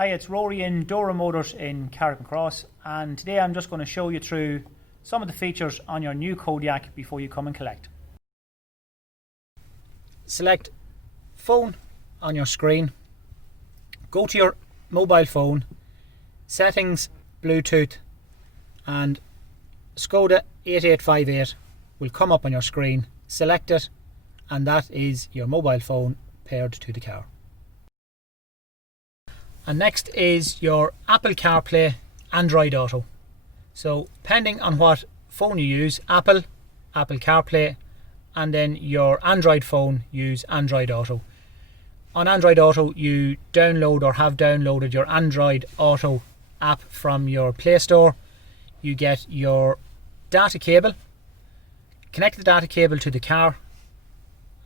Hi, it's Rory in Dora Motors in Carrick Cross, and today I'm just going to show you through some of the features on your new KODIAQ before you come and collect. Select phone on your screen, go to your mobile phone, settings, Bluetooth, and Skoda 8858 will come up on your screen. Select it, and that is your mobile phone paired to the car. And next is your Apple CarPlay, Android Auto. So depending on what phone you use, Apple CarPlay, and then your Android phone, use Android Auto. On Android Auto, you download or have downloaded your Android Auto app from your Play Store. You get your data cable, connect the data cable to the car,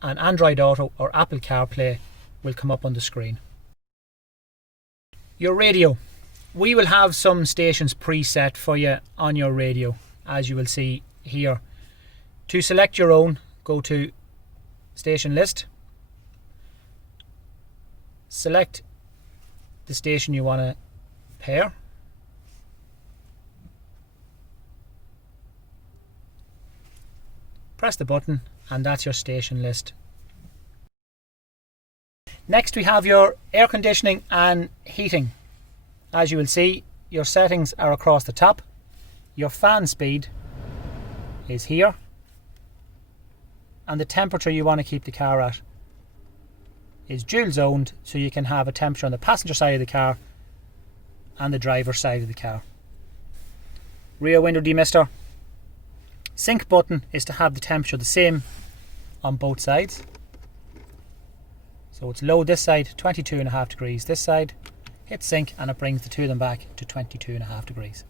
and Android Auto or Apple CarPlay will come up on the screen. Your radio. We will have some stations preset for you on your radio, as you will see here. To select your own, go to Station List, select the station you want to pair, press the button, and that's your station list. Next we have your air conditioning and heating. As you will see, your settings are across the top. Your fan speed is here, and the temperature you want to keep the car at is dual zoned, so you can have a temperature on the passenger side of the car and the driver's side of the car. Rear window demister. Sync button is to have the temperature the same on both sides. So it's low this side, 22.5 degrees this side. Hit sync and it brings the two of them back to 22.5 degrees.